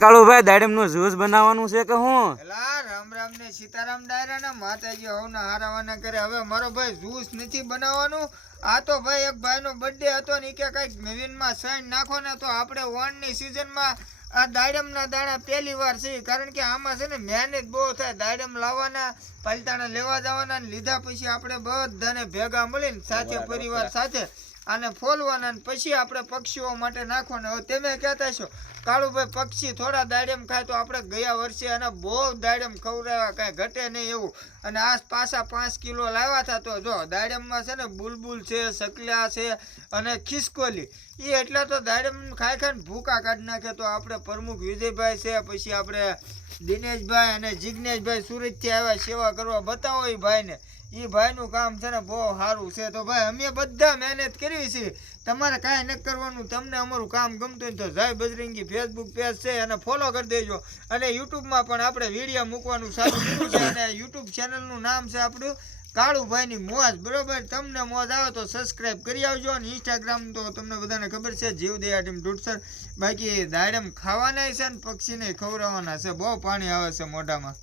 Kalubhai દાડમનું juice બનાવવાનું છે કે હું? એલા રામ રામ ને સીતારામ ડાયરા ને માતાજી હવના હારાવાના કરે. હવે મારો ભાઈ જ્યુસ નથી બનાવવાનું. આ તો ભાઈ એક ભાઈનો બર્થડે હતો ને કે કઈક નવીનમાં સાઈન નાખો ને તો આપણે વનની સિઝનમાં આ દાડમના દાણા પહેલી વાર છે. કારણ કે આમાં છે ને મહેનત બહુ થાય. દાડમ લાવવાના, પાલતાણા લેવા જવાના, લીધા પછી આપણે બધાને ભેગા મળીને સાથે પરિવાર સાથે આને ફોલવાના, પછી આપણે પક્ષીઓ માટે નાખવાના. હવે તમે કહેતા છો કાળુભાઈ પક્ષી થોડા દાડમ ખાય, તો આપણે ગયા વર્ષે અને બહુ દાડમ ખવડાવ્યા, કાંઈ ઘટે નહીં એવું. અને આ પાછા 5 કિલો લાવ્યા હતા. તો જો દાડમમાં છે ને બુલબુલ છે, સકલા છે અને ખિસકોલી, એ એટલા તો દાડમ ખાઈ ખાઈને ભૂકા કાઢી નાખે. તો આપણે પ્રમુખ વિજયભાઈ છે, પછી આપણે દિનેશભાઈ અને જિજ્ઞેશભાઈ સુરતથી આવ્યા સેવા કરવા. બતાવો એ ભાઈને, એ ભાઈનું કામ છે ને બહુ સારું છે. તો ભાઈ અમે બધા મહેનત કરવી છે, તમારે કાંઈ ન કરવાનું. તમને અમારું કામ ગમતું હોય તો જય બજરંગી ફેસબુક પેજ છે અને ફોલો કરી દેજો. અને યુટ્યુબમાં પણ આપણે વિડીયો મૂકવાનું ચાલુ કર્યું છે. અને યુટ્યુબ ચેનલનું નામ છે આપણું કાળુભાઈની મોજ. બરોબર, તમને મોજ આવે તો સબસ્ક્રાઈબ કરી આવજો. અને ઇન્સ્ટાગ્રામ તો તમને બધાને ખબર છે, જીવદયા ટીમ ડૂટસર. બાકી દાડમ ખાવાના છે ને પક્ષીને ખવડાવવાના છે. બહુ પાણી આવે છે મોઢામાં.